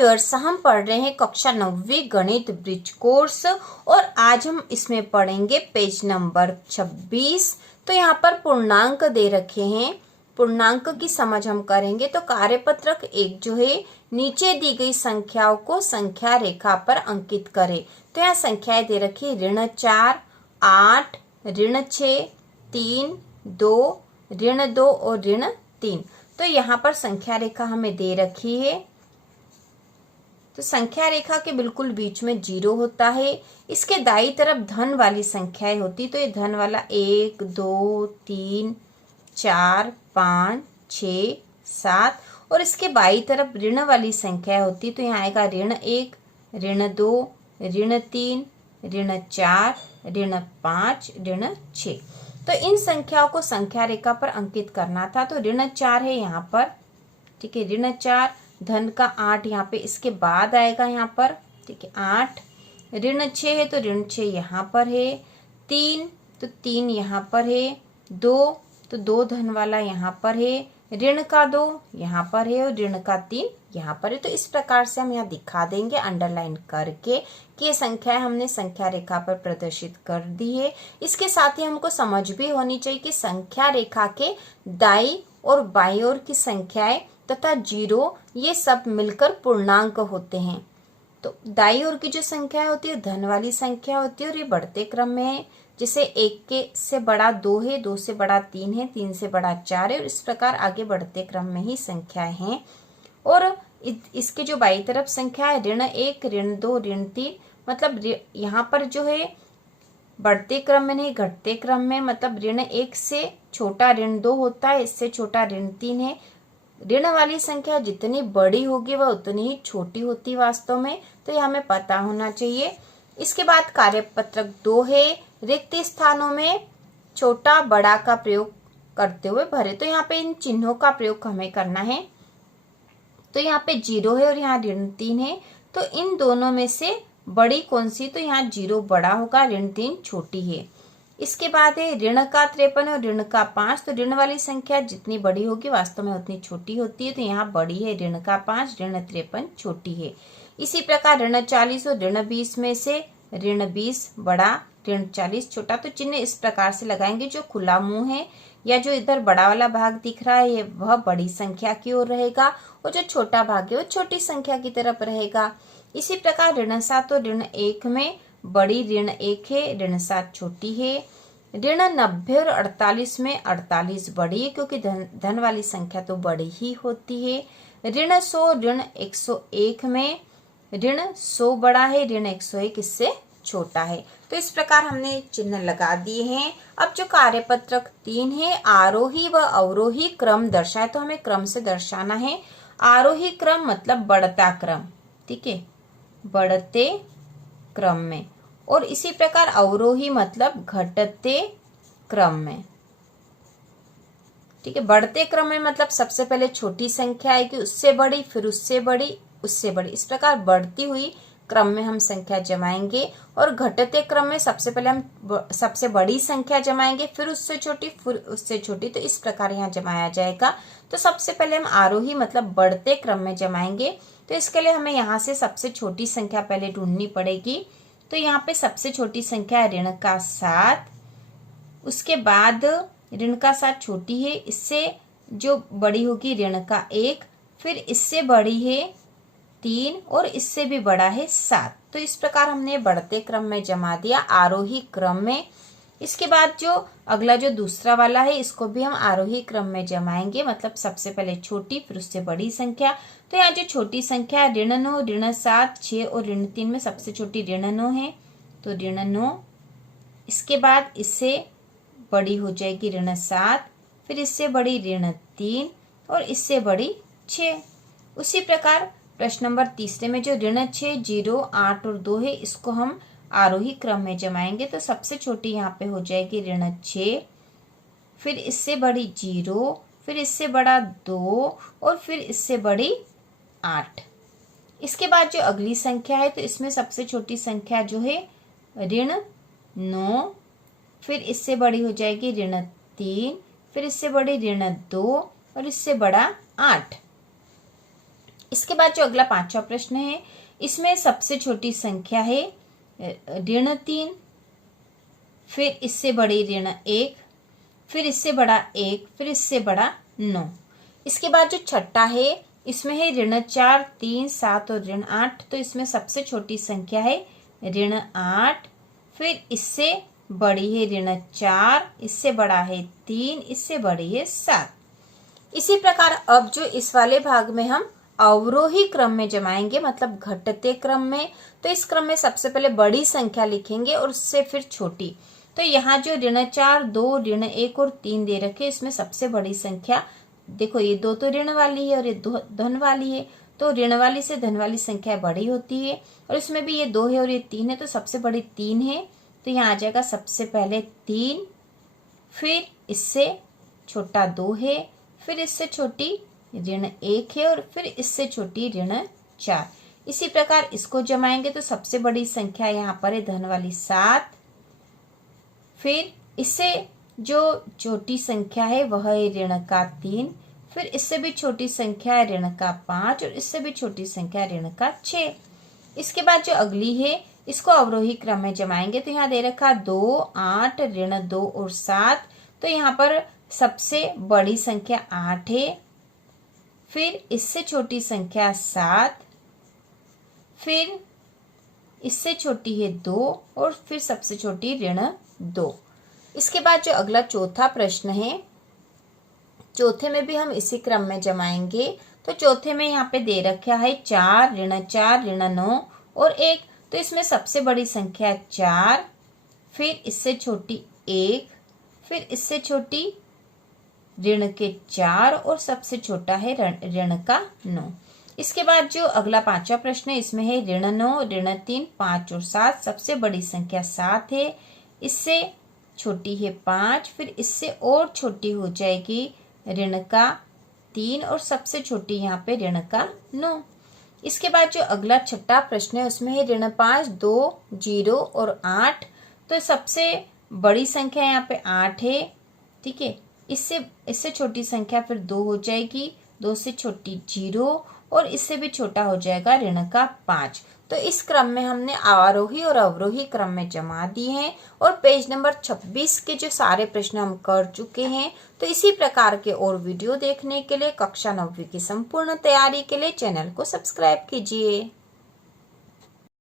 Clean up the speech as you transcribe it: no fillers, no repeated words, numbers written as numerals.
Viewers, हम पढ़ रहे हैं कक्षा 9वीं गणित ब्रिज कोर्स और आज हम इसमें पढ़ेंगे पेज नंबर 26। तो यहाँ पर पूर्णांक दे रखे हैं, पूर्णांक की समझ हम करेंगे। तो कार्यपत्रक 1 जो है, नीचे दी गई संख्याओं को संख्या रेखा पर अंकित करें। तो यहाँ संख्याएं दे रखी ऋण 4, 8, ऋण 6, 3, 2, ऋण 2 और ऋण 3। तो यहाँ पर संख्या रेखा हमें दे रखी है। तो संख्या रेखा के बिल्कुल बीच में 0 होता है। इसके दाईं तरफ धन वाली संख्याएं होती, तो ये धन वाला 1, 2, 3, 4, 5, 6, 7 और इसके बाईं तरफ ऋण वाली संख्या होती, तो यहाँ आएगा ऋण 1, ऋण 2, ऋण 3, ऋण 4, ऋण 5, ऋण 6। तो इन संख्याओं को संख्या रेखा पर अंकित करना था। तो ऋण 4 है यहाँ पर, ठीक है, ऋण 4, धन का 8 यहाँ पे इसके बाद आएगा यहाँ पर, ठीक है, 8। ऋण 6 है तो ऋण 6 यहाँ पर है, 3 तो 3 यहाँ पर है, 2 तो 2 धन वाला यहाँ पर है, ऋण 2 यहाँ पर है और ऋण 3 यहाँ पर है। तो इस प्रकार से हम यहाँ दिखा देंगे अंडरलाइन करके कि ये संख्याएं हमने संख्या रेखा पर प्रदर्शित कर दी है। इसके साथ ही हमको समझ भी होनी चाहिए कि संख्या रेखा के दाईं और बाईं ओर की संख्याएं तथा 0 ये सब मिलकर पूर्णांक होते हैं। तो दाईं ओर की जो संख्या होती है धन वाली संख्या होती है और ये बढ़ते क्रम में है। जैसे 1 के से बड़ा 2 है, 2 से बड़ा 3 है, 3 से बड़ा 4 है और इस प्रकार आगे बढ़ते क्रम में ही संख्याएं हैं। और इसके जो बाईं तरफ संख्या है ऋण 1, ऋण 2, ऋण 3, मतलब यहाँ पर जो है बढ़ते क्रम में नहीं घटते क्रम में, मतलब ऋण 1 से छोटा ऋण 2 होता है, इससे छोटा ऋण 3 है। ऋण वाली संख्या जितनी बड़ी होगी वह उतनी ही छोटी होती वास्तव में, तो यह हमें पता होना चाहिए। इसके बाद कार्यपत्रक 2 है, रिक्त स्थानों में छोटा बड़ा का प्रयोग करते हुए भरे। तो यहाँ पे इन चिन्हों का प्रयोग हमें करना है। तो यहाँ पे 0 है और यहाँ ऋण 3 है, तो इन दोनों में से बड़ी कौन सी? तो यहाँ 0 बड़ा होगा, ऋण 3 छोटी है। इसके बाद है ऋण 53 और ऋण 5। तो ऋण वाली संख्या जितनी बड़ी होगी वास्तव में उतनी छोटी होती है, तो यहाँ बड़ी है ऋण 5, ऋण 53 छोटी है। इसी प्रकार ऋण 40 और ऋण 20 में से ऋण 20 बड़ा, ऋण 40 छोटा। तो चिन्ह इस प्रकार से लगाएंगे, जो खुला मुंह है या जो इधर बड़ा वाला भाग दिख रहा है वह बड़ी संख्या की ओर रहेगा और जो छोटा भाग है वो छोटी संख्या की तरफ रहेगा। इसी प्रकार ऋण 7 और ऋण 1 में बड़ी ऋण 1 है, ऋण 7 छोटी है। ऋण 90 और 48 में 48 बड़ी है क्योंकि धन वाली संख्या तो बड़ी ही होती है। ऋण 100 ऋण 101 में ऋण 100 बड़ा है, ऋण 101 इससे छोटा है। तो इस प्रकार हमने चिन्ह लगा दिए हैं। अब जो कार्यपत्रक 3 है, आरोही व अवरोही क्रम दर्शाए, तो हमें क्रम से दर्शाना है। आरोही क्रम मतलब बढ़ता क्रम, ठीक है, बढ़ते क्रम में, और इसी प्रकार अवरोही मतलब घटते क्रम में, ठीक है। बढ़ते क्रम में मतलब सबसे पहले छोटी संख्या आएगी, उससे बड़ी, फिर उससे बड़ी, उससे बड़ी, इस प्रकार बढ़ती हुई क्रम में हम संख्या जमाएंगे। और घटते क्रम में सबसे पहले हम सबसे बड़ी संख्या जमाएंगे, फिर उससे छोटी, फिर उससे छोटी, तो इस प्रकार यहाँ जमाया जाएगा। तो सबसे पहले हम आरोही मतलब बढ़ते क्रम में जमाएंगे। तो इसके लिए हमें यहाँ से सबसे छोटी संख्या पहले ढूंढनी पड़ेगी। तो यहाँ पे सबसे छोटी संख्या है ऋण 7, उसके बाद ऋण 7 छोटी है, इससे जो बड़ी होगी ऋण 1, फिर इससे बड़ी है 3 और इससे भी बड़ा है 7। तो इस प्रकार हमने बढ़ते क्रम में जमा दिया आरोही क्रम में। इसके बाद जो अगला जो दूसरा वाला है इसको भी हम आरोही क्रम में जमाएंगे, मतलब सबसे पहले छोटी फिर उससे बड़ी संख्या। तो यहाँ जो छोटी संख्या ऋण 9, ऋण 7, 6 और ऋण 3 में सबसे छोटी ऋण 9 है, तो ऋण 9। इसके बाद इससे बड़ी हो जाएगी ऋण 7, फिर इससे बड़ी ऋण 3 और इससे बड़ी 6। उसी प्रकार प्रश्न नंबर 3 में जो ऋण 6, 0, 8 और 2 है, इसको हम आरोही क्रम में जमाएंगे। तो सबसे छोटी यहाँ पे हो जाएगी ऋण 6, फिर इससे बड़ी 0, फिर इससे बड़ा 2 और फिर इससे बड़ी 8। इसके बाद जो अगली संख्या है, तो इसमें सबसे छोटी संख्या जो है ऋण 9, फिर इससे बड़ी हो जाएगी ऋण 3, फिर इससे बड़ी ऋण 2 और इससे बड़ा 8। इसके बाद जो अगला 5वां प्रश्न है, इसमें सबसे छोटी संख्या है ऋण 3, फिर इससे बड़ी ऋण 1, फिर इससे बड़ा 1, फिर इससे बड़ा 9। इसके बाद जो छठा है, इसमें है ऋण 4, 3, 7 और ऋण 8। तो इसमें सबसे छोटी संख्या है ऋण 8, फिर इससे बड़ी है ऋण 4, इससे बड़ा है 3, इससे बड़ी है 7। इसी प्रकार अब जो इस वाले भाग में हम अवरोही क्रम में जमाएंगे, मतलब घटते क्रम में। तो इस क्रम में सबसे पहले बड़ी संख्या लिखेंगे और उससे फिर छोटी। तो यहाँ जो ऋण 4, 2, ऋण 1 और 3 दे रखे, इसमें सबसे बड़ी संख्या देखो, ये 2 तो ऋण वाली है और ये 2 धन वाली है। तो ऋण वाली से धन वाली संख्या बड़ी होती है, और इसमें भी ये 2 है और ये 3 है, तो सबसे बड़ी 3 है। तो यहाँ आ जाएगा सबसे पहले 3, फिर इससे छोटा 2 है, फिर इससे छोटी ऋण 1 है, और फिर इससे छोटी ऋण 4। इसी प्रकार इसको जमाएंगे तो सबसे बड़ी संख्या यहाँ पर है धन वाली 7, फिर इससे जो छोटी संख्या है वह है ऋण 3, फिर इससे भी छोटी संख्या है ऋण 5, और इससे भी छोटी संख्या है ऋण 6। इसके बाद जो अगली है, इसको अवरोही क्रम में जमाएंगे। तो यहाँ दे रखा 2, 8, ऋण 2 और 7। तो यहाँ पर सबसे बड़ी संख्या 8 है, फिर इससे छोटी संख्या 7, फिर इससे छोटी है 2, और फिर सबसे छोटी ऋण 2। इसके बाद जो अगला चौथा प्रश्न है, चौथे में भी हम इसी क्रम में जमाएंगे। तो चौथे में यहाँ पे दे रखा है 4, ऋण 4, ऋण 9 और 1। तो इसमें सबसे बड़ी संख्या 4, फिर इससे छोटी 1, फिर इससे छोटी ऋण 4 और सबसे छोटा है ऋण 9। इसके बाद जो अगला 5वां प्रश्न है, इसमें है ऋण 9, ऋण 3, 5 और 7। सबसे बड़ी संख्या 7 है, इससे छोटी है 5, फिर इससे और छोटी हो जाएगी ऋण 3 और सबसे छोटी यहाँ पे ऋण 9। इसके बाद जो अगला छठा प्रश्न है, उसमें है ऋण 5, 2, 0 और 8। तो सबसे बड़ी संख्या यहाँ पे 8 है, ठीक है। इससे छोटी संख्या फिर 2 हो जाएगी, 2 से छोटी 0, और इससे भी छोटा हो जाएगा ऋण 5। तो इस क्रम में हमने आरोही और अवरोही क्रम में जमा दिए हैं, और पेज नंबर 26 के जो सारे प्रश्न हम कर चुके हैं। तो इसी प्रकार के और वीडियो देखने के लिए, कक्षा 9वीं की संपूर्ण तैयारी के लिए चैनल को सब्सक्राइब कीजिए।